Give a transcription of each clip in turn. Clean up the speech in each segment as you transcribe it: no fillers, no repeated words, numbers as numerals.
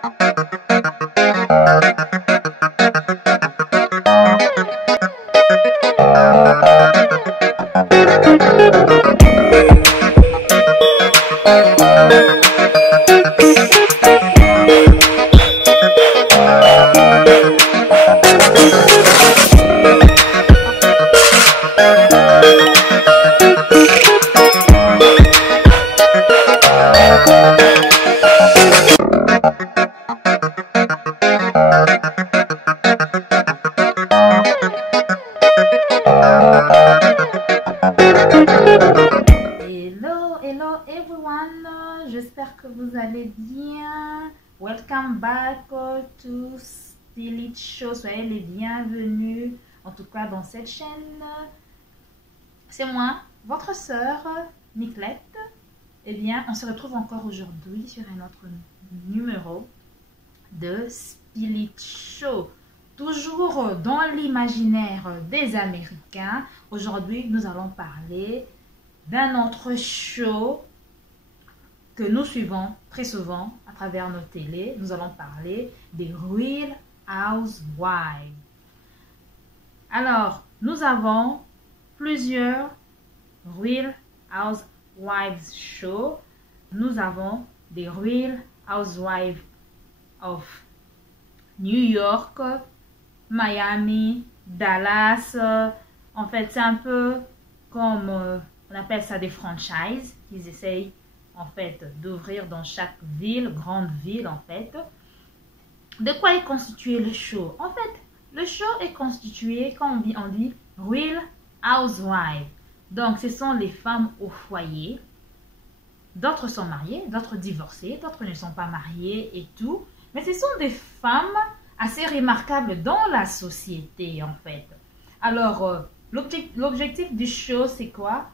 Hello everyone, j'espère que vous allez bien. Welcome back to Spill It Show. Soyez les bienvenus, en tout cas dans cette chaîne. C'est moi, votre sœur Niclette. Eh bien, on se retrouve encore aujourd'hui sur un autre numéro de Spill It Show. Toujours dans l'imaginaire des Américains. Aujourd'hui, nous allons parler d'un autre show que nous suivons très souvent à travers nos télés. Nous allons parler des Real Housewives. Alors, nous avons plusieurs Real Housewives shows. Nous avons des Real Housewives of New York, Miami, Dallas. En fait, c'est un peu comme on appelle ça des franchises qu'ils essayent en fait d'ouvrir dans chaque ville, grande ville en fait. De quoi est constitué le show? En fait, le show est constitué, comme on dit Real Housewives. Donc, ce sont les femmes au foyer. D'autres sont mariées, d'autres divorcées, d'autres ne sont pas mariées et tout. Mais ce sont des femmes assez remarquables dans la société en fait. Alors, l'objectif du show, c'est quoi?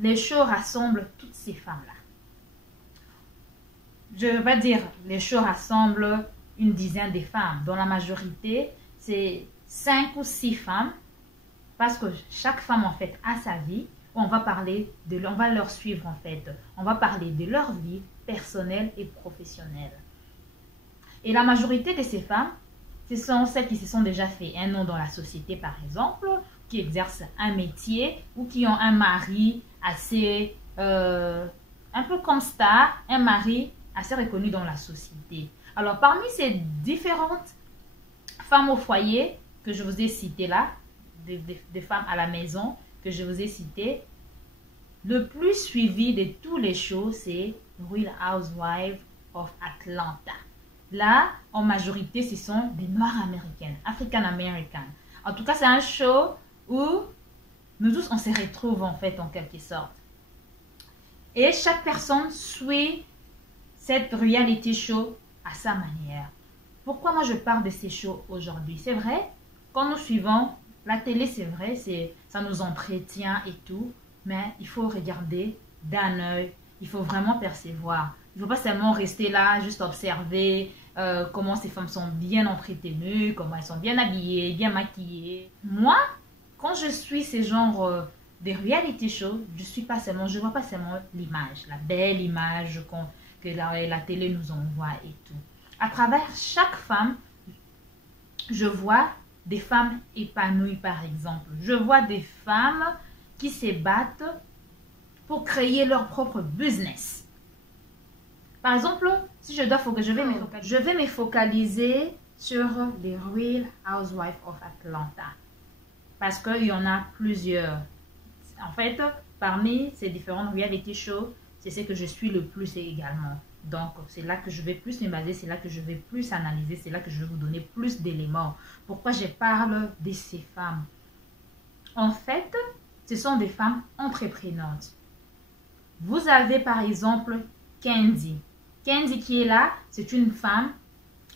Les shows rassemblent toutes ces femmes-là. Je vais dire, les shows rassemblent une dizaine de femmes. Dans la majorité, c'est 5 ou 6 femmes. Parce que chaque femme, en fait, a sa vie. On va leur suivre, en fait. On va parler de leur vie personnelle et professionnelle. Et la majorité de ces femmes, ce sont celles qui se sont déjà fait un nom dans la société, par exemple, qui exercent un métier ou qui ont un mari assez, un peu comme star, un mari assez reconnu dans la société. Alors, parmi ces différentes femmes au foyer que je vous ai citées là, des femmes à la maison que je vous ai citées, le plus suivi de tous les shows, c'est Real Housewives of Atlanta. Là, en majorité, ce sont des Noires américaines, African American. En tout cas, c'est un show où nous tous, on se retrouve en fait, en quelque sorte. Et chaque personne suit cette reality show à sa manière. Pourquoi moi je parle de ces shows aujourd'hui? C'est vrai, quand nous suivons la télé, c'est vrai, ça nous entretient et tout, mais il faut regarder d'un œil, il faut vraiment percevoir. Il ne faut pas seulement rester là, juste observer comment ces femmes sont bien entretenues, comment elles sont bien habillées, bien maquillées. Moi, quand je suis ces genres de reality shows, je ne vois pas seulement l'image, la belle image que la télé nous envoie et tout. À travers chaque femme, je vois des femmes épanouies, par exemple. Je vois des femmes qui se battent pour créer leur propre business. Par exemple, si je dois je vais me focaliser sur les Real Housewives of Atlanta. Parce qu'il y en a plusieurs. En fait, parmi ces différentes reality shows, c'est ce que je suis le plus également. Donc, c'est là que je vais plus me baser, c'est là que je vais plus analyser, c'est là que je vais vous donner plus d'éléments. Pourquoi je parle de ces femmes? En fait, ce sont des femmes entreprenantes. Vous avez par exemple Candy. Candy qui est là, c'est une femme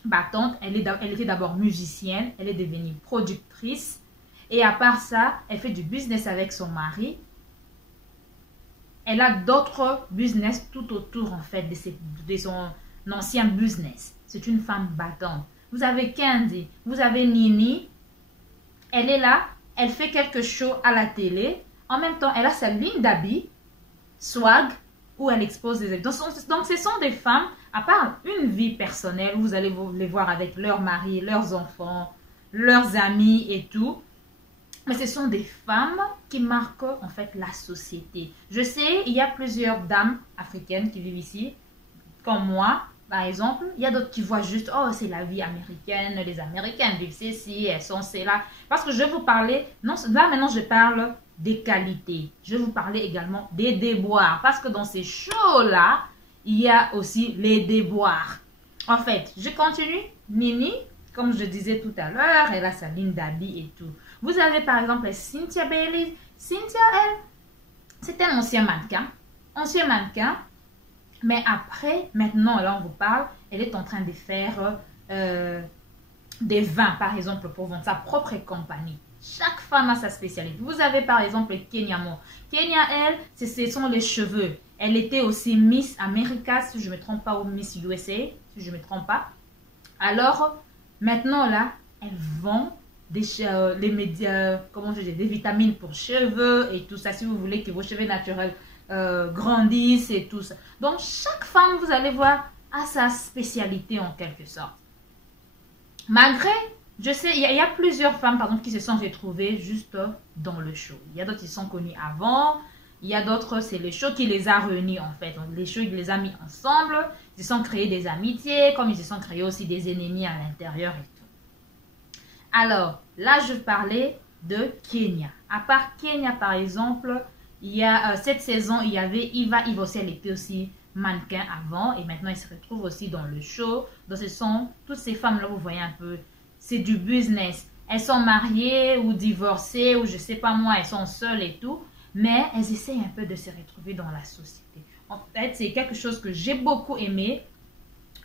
battante. Elle était d'abord musicienne, elle est devenue productrice. Et à part ça, elle fait du business avec son mari. Elle a d'autres business tout autour en fait de son ancien business. C'est une femme battante. Vous avez Candy, vous avez Nini. Elle est là, elle fait quelque chose à la télé. En même temps, elle a sa ligne d'habits, Swag. où elle expose des événements. Donc, ce sont des femmes, à part une vie personnelle, vous allez les voir avec leur mari, leurs enfants, leurs amis et tout. Mais ce sont des femmes qui marquent en fait la société. Je sais, il y a plusieurs dames africaines qui vivent ici, comme moi, par exemple. Il y a d'autres qui voient juste, oh, c'est la vie américaine, les Américaines vivent ceci, elles sont cela. Parce que je vais vous parler, non, là maintenant je parle des qualités. Je vais vous parler également des déboires. Parce que dans ces shows-là, il y a aussi les déboires. En fait, je continue. Nini, comme je disais tout à l'heure, elle a sa ligne d'habits et tout. Vous avez par exemple Cynthia Bailey. Cynthia, elle, c'est un ancien mannequin. Ancien mannequin. Mais après, maintenant, là on vous parle, elle est en train de faire des vins, par exemple, pour vendre sa propre compagnie. Chaque femme a sa spécialité. Vous avez par exemple Kenya Moore. Kenya, elle, ce sont les cheveux. Elle était aussi Miss America, si je ne me trompe pas, ou Miss USA, si je ne me trompe pas. Alors, maintenant, là, elle vend les médias, comment je dis, des vitamines pour cheveux et tout ça, si vous voulez que vos cheveux naturels grandissent et tout ça. Donc, chaque femme, vous allez voir, a sa spécialité en quelque sorte. Malgré, je sais, il y a plusieurs femmes, par exemple, qui se sont retrouvées juste dans le show. Il y a d'autres qui sont connues avant. Il y a d'autres, c'est le show qui les a réunis en fait. Donc, les shows, ils les a mis ensemble. Ils se sont créés des amitiés, comme ils se sont créés aussi des ennemis à l'intérieur et tout. Alors, là, je parlais de Kenya. À part Kenya, par exemple, il y a cette saison, il y avait Eva aussi, elle était aussi mannequin avant. Et maintenant, elle se retrouve aussi dans le show. Donc, ce sont toutes ces femmes-là, vous voyez un peu, c'est du business. Elles sont mariées ou divorcées ou je sais pas moi, elles sont seules et tout. Mais elles essayent un peu de se retrouver dans la société. En fait, c'est quelque chose que j'ai beaucoup aimé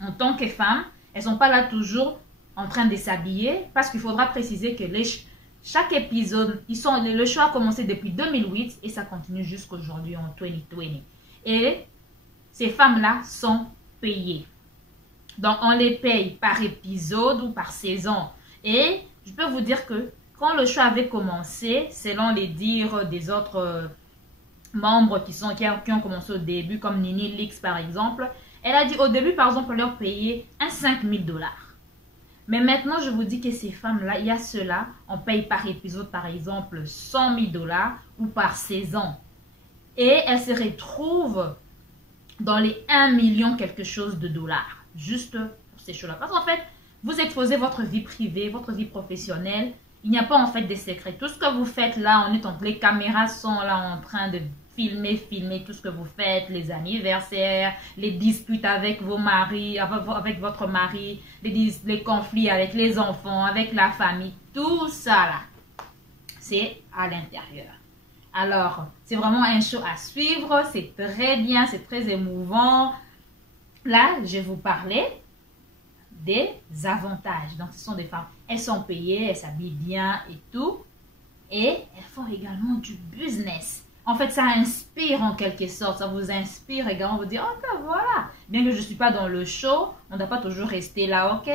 en tant que femme. Elles ne sont pas là toujours en train de s'habiller parce qu'il faudra préciser que chaque épisode, le show a commencé depuis 2008 et ça continue jusqu'aujourd'hui en 2020. Et ces femmes-là sont payées. Donc, on les paye par épisode ou par saison. Et je peux vous dire que quand le show avait commencé, selon les dires des autres membres qui ont commencé au début, comme Nini Leakes par exemple, elle a dit au début, par exemple, leur payer un 5 000 $. Mais maintenant, je vous dis que ces femmes-là, il y a ceux-là, on paye par épisode, par exemple, 100 000 $ ou par saison. Et elles se retrouvent dans les 1 million quelque chose de dollars, juste pour ces shows-là. Parce qu'en fait, vous exposez votre vie privée, votre vie professionnelle. Il n'y a pas en fait de secret. Tout ce que vous faites là, les caméras sont là en train de filmer tout ce que vous faites, les anniversaires, les disputes avec vos maris, avec votre mari, les conflits avec les enfants, avec la famille, tout ça là, c'est à l'intérieur. Alors, c'est vraiment un show à suivre, c'est très bien, c'est très émouvant. Là, je vais vous parler des avantages. Donc, ce sont des femmes, elles sont payées, elles s'habillent bien et tout. Et elles font également du business. En fait, ça inspire en quelque sorte. Ça vous inspire également. Vous dire, ok, voilà. Bien que je ne suis pas dans le show, on ne doit pas toujours rester là, ok,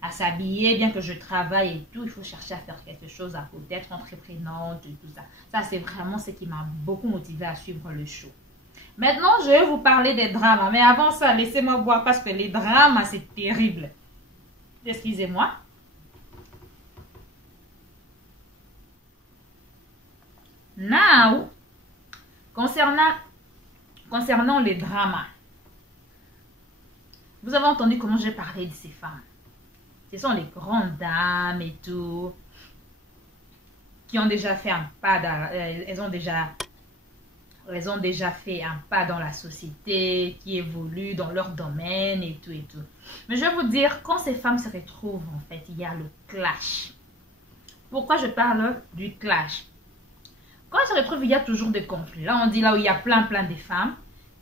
à s'habiller. Bien que je travaille et tout, il faut chercher à faire quelque chose à côté, être entreprenante et tout ça. Ça, c'est vraiment ce qui m'a beaucoup motivée à suivre le show. Maintenant, je vais vous parler des drames. Mais avant ça, laissez-moi boire parce que les drames, c'est terrible. Excusez-moi. Now, concernant les dramas, vous avez entendu comment j'ai parlé de ces femmes. Ce sont les grandes dames et tout, qui ont déjà fait un pas dans, elles ont déjà fait un pas dans la société, qui évoluent dans leur domaine et tout et tout. Mais je vais vous dire, quand ces femmes se retrouvent, en fait, il y a le clash. Pourquoi je parle du clash? Quand elles se retrouvent, il y a toujours des conflits. Là, on dit là où il y a plein de femmes,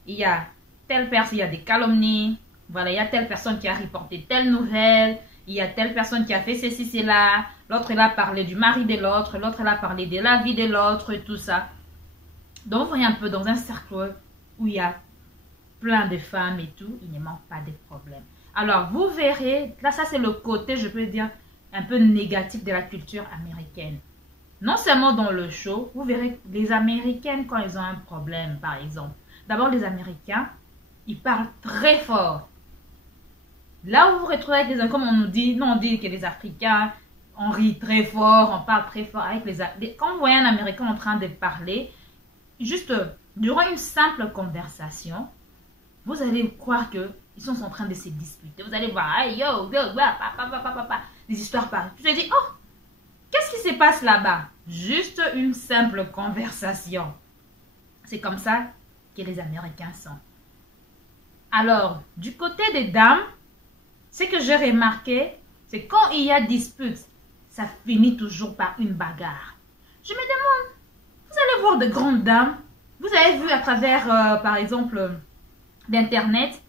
il y a telle personne, il y a des calomnies, voilà, il y a telle personne qui a reporté telle nouvelle, il y a telle personne qui a fait ceci, cela, l'autre elle a parlé du mari de l'autre, l'autre elle a parlé de la vie de l'autre et tout ça. Donc, vous voyez un peu dans un cercle où il y a plein de femmes et tout, il ne manque pas de problèmes. Alors, vous verrez, là, ça c'est le côté, je peux dire, un peu négatif de la culture américaine. Non seulement dans le show, vous verrez les Américaines quand elles ont un problème, par exemple. D'abord, les Américains, ils parlent très fort. Là où vous vous retrouvez avec les, comme on nous dit, non, on dit que les Africains, on rit très fort, on parle très fort avec quand vous voyez un Américain en train de parler, juste durant une simple conversation, vous allez croire que ils sont en train de se disputer. Vous allez voir, hey, yo, des histoires parlent. Je dis, oh, qu'est-ce qui se passe là-bas? Juste une simple conversation. C'est comme ça que les Américains sont. Alors, du côté des dames, ce que j'ai remarqué, c'est quand il y a dispute, ça finit toujours par une bagarre. Je me demande, vous allez voir de grandes dames, vous avez vu à travers, par exemple, d'Internet,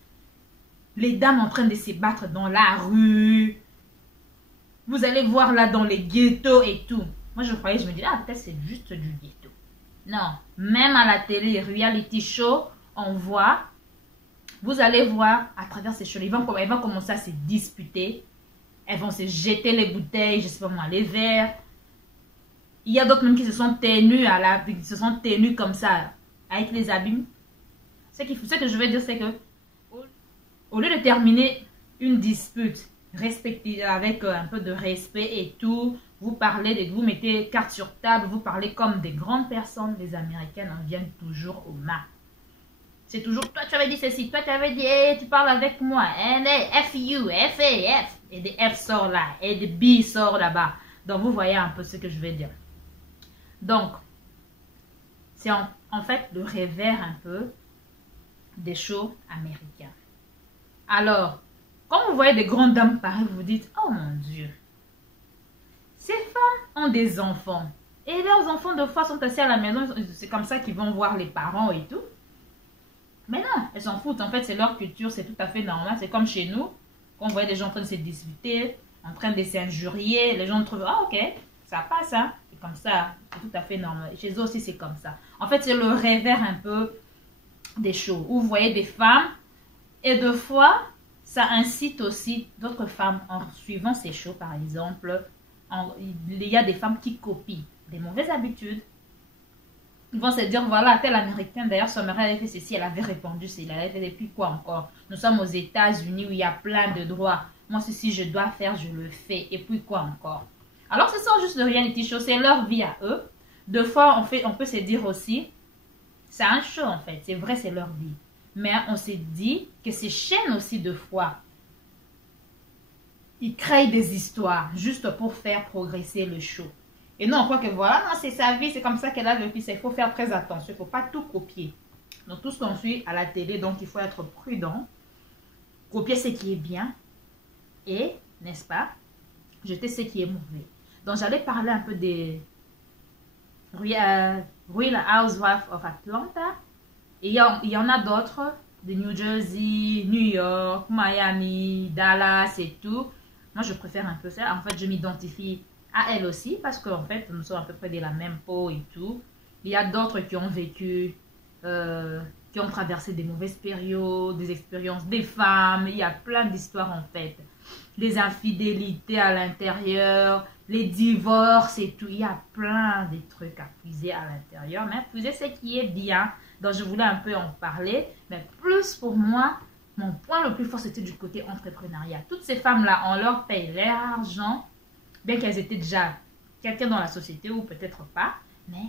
les dames en train de se battre dans la rue. Vous allez voir là dans les ghettos et tout. Moi, je croyais, je me disais, ah, peut-être c'est juste du ghetto. Non, même à la télé, reality show, on voit, vous allez voir à travers ces shows, elles vont commencer à se disputer. Elles vont se jeter les bouteilles, je sais pas moi, les verres. Il y a d'autres même qui se sont tenus comme ça, avec les abîmes. Ce que je veux dire, c'est que au lieu de terminer une dispute, respectez avec un peu de respect et tout, vous mettez carte sur table, vous parlez comme des grandes personnes. Les Américaines en viennent toujours au mas. C'est toujours, toi tu avais dit ceci, toi tu avais dit, hey, tu parles avec moi, F you, F A F, et des F sort là, et des B sort là-bas. Donc vous voyez un peu ce que je veux dire. Donc, c'est en fait le revers un peu des shows américains. Alors, quand vous voyez des grandes dames pareilles, vous vous dites, oh mon Dieu, ces femmes ont des enfants. Et leurs enfants, de fois, sont assis à la maison. C'est comme ça qu'ils vont voir les parents et tout. Mais non, elles s'en foutent. En fait, c'est leur culture. C'est tout à fait normal. C'est comme chez nous. Quand on voit des gens en train de se disputer, en train de s'injurier, les gens trouvent, ah ok, ça passe, hein. C'est comme ça. C'est tout à fait normal. Chez eux aussi, c'est comme ça. En fait, c'est le revers un peu des shows. Où vous voyez des femmes. Et de fois, ça incite aussi d'autres femmes en suivant ces shows, par exemple. Il y a des femmes qui copient des mauvaises habitudes. Ils vont se dire, voilà, tel Américain, d'ailleurs, son mari avait fait ceci, elle avait répondu, elle avait fait, et puis quoi encore? Nous sommes aux États-Unis où il y a plein de droits. Moi, ceci, je dois faire, je le fais. Et puis quoi encore? Alors, ce sont juste de reality shows, c'est leur vie à eux. Deux fois, on peut se dire aussi, c'est un show en fait, c'est vrai, c'est leur vie. Mais on s'est dit que ces chaînes aussi, deux fois, ils créent des histoires juste pour faire progresser le show. Et non, on croit que voilà, non, c'est sa vie, c'est comme ça qu'elle a vécu. Il faut faire très attention, il ne faut pas tout copier. Donc, tout ce qu'on suit à la télé, donc il faut être prudent. Copier ce qui est bien et, n'est-ce pas, jeter ce qui est mauvais. Donc, j'allais parler un peu des Real Housewives of Atlanta. Et il y en a d'autres, de New Jersey, New York, Miami, Dallas et tout. Moi, je préfère un peu ça. En fait, je m'identifie à elle aussi parce qu'en fait, nous sommes à peu près de la même peau et tout. Il y a d'autres qui ont vécu, qui ont traversé des mauvaises périodes, des expériences des femmes. Il y a plein d'histoires en fait. Les infidélités à l'intérieur, les divorces et tout. Il y a plein de trucs à puiser à l'intérieur. Mais puiser ce qui est bien. Donc, je voulais un peu en parler. Mais plus pour moi, mon point le plus fort, c'était du côté entrepreneuriat. Toutes ces femmes-là, on leur paye leur argent, bien qu'elles étaient déjà quelqu'un dans la société ou peut-être pas. Mais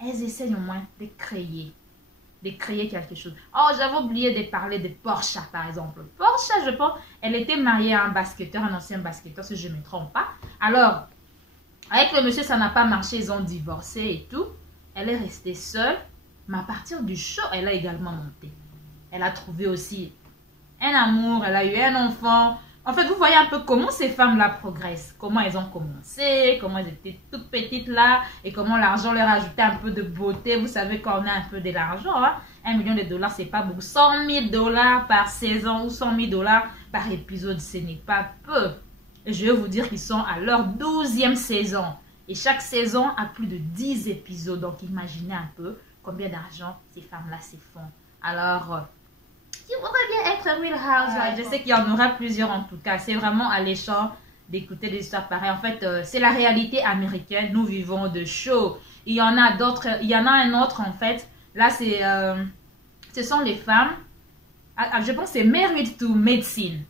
elles essayent au moins de créer quelque chose. Oh, j'avais oublié de parler de Portia, par exemple. Portia, je pense, elle était mariée à un basketteur, un ancien basketteur, si je ne me trompe pas. Alors, avec le monsieur, ça n'a pas marché, ils ont divorcé et tout. Elle est restée seule. Mais à partir du show, elle a également monté. Elle a trouvé aussi un amour, elle a eu un enfant. En fait, vous voyez un peu comment ces femmes-là progressent. Comment elles ont commencé, comment elles étaient toutes petites là. Et comment l'argent leur a ajouté un peu de beauté. Vous savez qu'on a un peu de l'argent. Hein? $1 million, c'est pas beaucoup. $100,000 par saison ou $100,000 par épisode, ce n'est pas peu. Et je vais vous dire qu'ils sont à leur 12e saison. Et chaque saison a plus de 10 épisodes. Donc, imaginez un peu combien d'argent ces femmes-là se font. Alors, qui voudrait bien être Real Housewives? Je sais qu'il y en aura plusieurs en tout cas. C'est vraiment alléchant d'écouter des histoires pareilles. En fait, c'est la réalité américaine. Nous vivons de show. Il y en a d'autres. Il y en a un autre en fait. Là, c'est ce sont les femmes, je pense c'est Married to Medicine.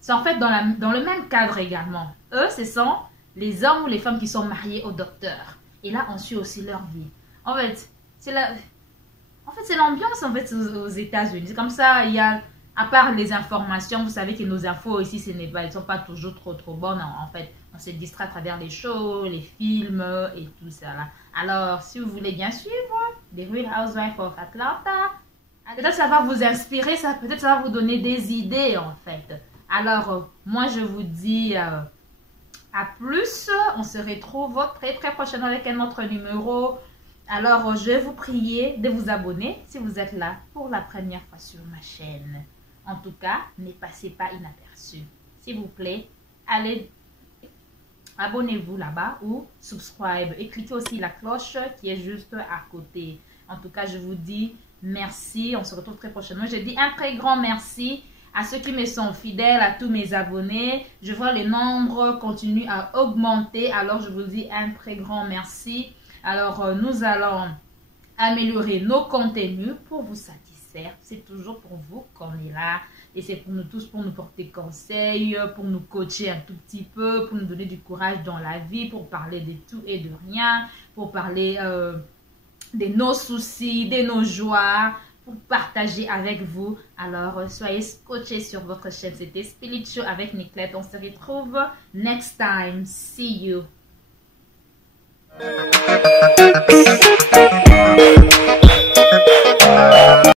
C'est en fait dans le même cadre également. Eux, ce sont les hommes ou les femmes qui sont mariés au docteur. Et là, on suit aussi leur vie. En fait, c'est l'ambiance en fait aux États-Unis. C'est comme ça, il y a, à part les informations, vous savez que nos infos ici, elles ne sont pas toujours trop bonnes. En fait, on se distrait à travers les shows, les films et tout ça là. Alors, si vous voulez bien suivre The Real Housewives of Atlanta, peut-être ça va vous inspirer, peut-être ça va vous donner des idées en fait. Alors, moi je vous dis à plus. On se retrouve très prochainement avec un autre numéro. Alors, je vais vous prier de vous abonner si vous êtes là pour la première fois sur ma chaîne. En tout cas, ne passez pas inaperçu. S'il vous plaît, allez, abonnez-vous là-bas ou subscribe. Et cliquez aussi la cloche qui est juste à côté. En tout cas, je vous dis merci. On se retrouve très prochainement. Je dis un très grand merci à ceux qui me sont fidèles, à tous mes abonnés. Je vois les nombres continuent à augmenter. Alors, je vous dis un très grand merci. Alors, nous allons améliorer nos contenus pour vous satisfaire. C'est toujours pour vous qu'on est là. Et c'est pour nous tous, pour nous porter conseil, pour nous coacher un tout petit peu, pour nous donner du courage dans la vie, pour parler de tout et de rien, pour parler de nos soucis, de nos joies, pour partager avec vous. Alors, soyez scotchés sur votre chaîne. C'était Spirit Show avec Niclette. On se retrouve next time. See you.